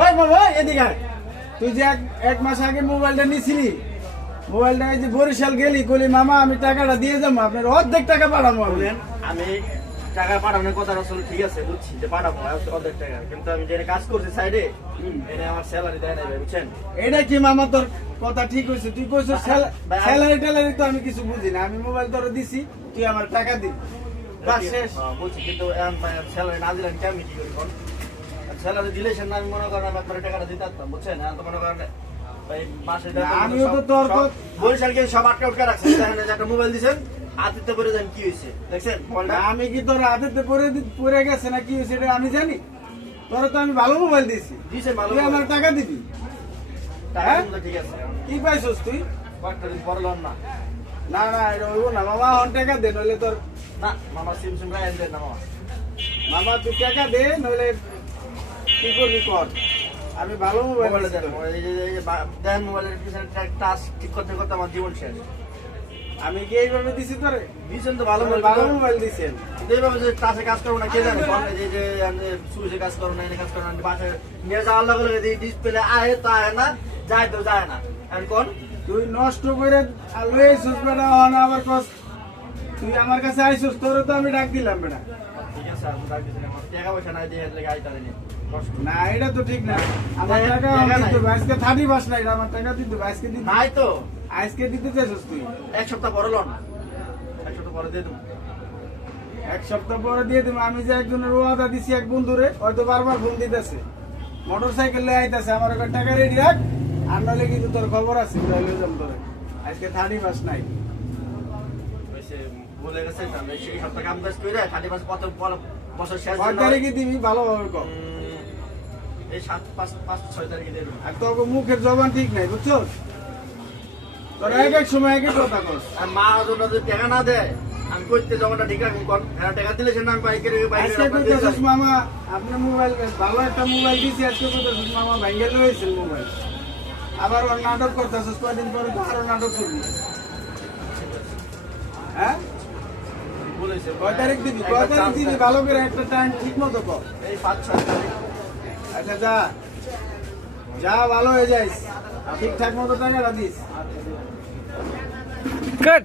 ওই বাবা এদিকে আয়। তুই যে এক মাস আগে মোবাইলটা নিছিলি, মোবাইলটা এই যে বরিশাল গেলি, কলি মামা আমি টাকাটা দিয়ে যাবো, আপনার অর্ধেক টাকা পাঠাবো আমি। বলেন আমি টাকা পাঠানোর কথা আসলে ঠিক আছে, বুঝছি যে পাঠাবো অর্ধেক টাকা, কিন্তু আমি যে কাজ করছি সাইডে এনে আমার স্যালারি দেয় নাই ভাই, বুঝছেন? এটা কি মামা তোর কথা ঠিক হয়েছে? তুই কইছ ভাই, স্যালারি ট্যালারি তো আমি কিছু বুঝি না, আমি মোবাইল তোর দিছি, তুই আমার টাকা দিবি, বাস শেষ। বলছি, কিন্তু স্যালারি না দিলেন আমি কি করি কোন? স্যালারি দিলে সে না, আমি মনে করেন আমি আপনার টাকাটা দিতে পারতাম, বুঝছেন? এখন তো মনে করেন ভাই মাসে আমিও তো তোর বরিশালকে সব আটকা উটকা রাখছেন, দেখেন যে একটা মোবাইল দিছেন আতিথ্য করে দেন, কি হয়েছে দেখছেন মোবাইলটা? আমি কি তোর হাতে পড়ে গেছে না কি হয়েছে এটা আমি জানি? তোর তো আমি ভালো মোবাইল দিছি, দিছেন ভালো, তুই আমার টাকা দিবি। টাকা কিন্তু ঠিক আছে, কি পাইছস তুই? কয়েকটা দিন পরে লন না। না না এটা হইব না মামা, হন টাকা দে, নইলে তোর না মামা সিম সিম রাখেন দেন না মামা। মামা তুই টাকা দে, নইলে কি করবি কর। আমি ভালো মোবাইল মোবাইলে দিছি দেন, তোর। দেন মোবাইলের পিছনে টাচ ঠিক করতে করতে আমার জীবন শেষ। আমি কি এইভাবে দিছি তোরে? দিছেন তো ভালো ভালো মোবাইল, মোবাইল দিছেন। এইভাবে যে টাচে কাজ করবো না কে জানে, বলে যে সুইচে কাজ করবো না, এনে কাজ করবো না, বাসায় নিয়ে যাওয়ার লগে লগে ডিসপ্লে আহে তো আহে না, যায় তো যায় না। এখন কোন তুই নষ্ট করে লই আইছস বেটা, হন আবার কস তুই আমার কাছে আইছস, তোরে তো আমি ডাক দিলাম বেটা। ঠিক আছে, আমি রাখতেছি না, আমার টাকা পয়সা নাই দিয়ে লেগে আইতারে নি কষ্ট না এটা তো ঠিক না, আমার টাকা টাকা নাই। দিতে হবে। আজকে 30 নাই, আমার টাকা দিতে হবে, আজকে দিতে নাই তো, আজকে দিতে চাইছস তুই? এক সপ্তাহ পরে লন, এক সপ্তাহ পরে দিয়ে দেবো। এক সপ্তাহ পরে দিয়ে দেবো। আমি যে একজনের ওয়াদা দিছি এক বন্ধুরে, হয়তো বারবার ফোন দিতেছে, মোটর সাইকেল লয়ে আইতাছে, আমার ওখানে টাকা রেডি রাখ, আর নাহলে কিন্তু তোর খবর আছে, লয়ে যাম তোরে। আজকে 30 নাই। হয়েছে, বলে গেছে তাহলে সেই সপ্তাহ কাম কাজ করে 30 কত বছর শেষ কয় হলো? তারিখে দিবি ভালোভাবে কর। এই 7-5-6 তারিখে দিয়ে দেবো। আর তোর মুখের জবান ঠিক নাই, বুঝছো? তোর এক এক সময় এক এক কথা কর। আর মা জন্য যদি টাকা না দেয় আমি করতে জমাটা ঠিক রাখুন, কোন হ্যাঁ টাকা দিলে সে না আমি বাইকের আজকে কইতেছিস মামা আপনি মোবাইল ভালো একটা মোবাইল দিছি, আজকে কইতেছিস মামা ভাঙ্গে লইছেন মোবাইল, আবার ওর নাটক করতেছিস, কয়দিন পরে তো আরো নাটক করবি। হ্যাঁ বলেছে কয় তারিখ দিবি? কয় তারিখ দিবি ভালো করে একটা টাইম ঠিক মতো কর। এই 5-6 তারিখ। আচ্ছা যা যা, ভালো হয়ে যাইস, ঠিকঠাক মতো টাকাটা দিস। Good.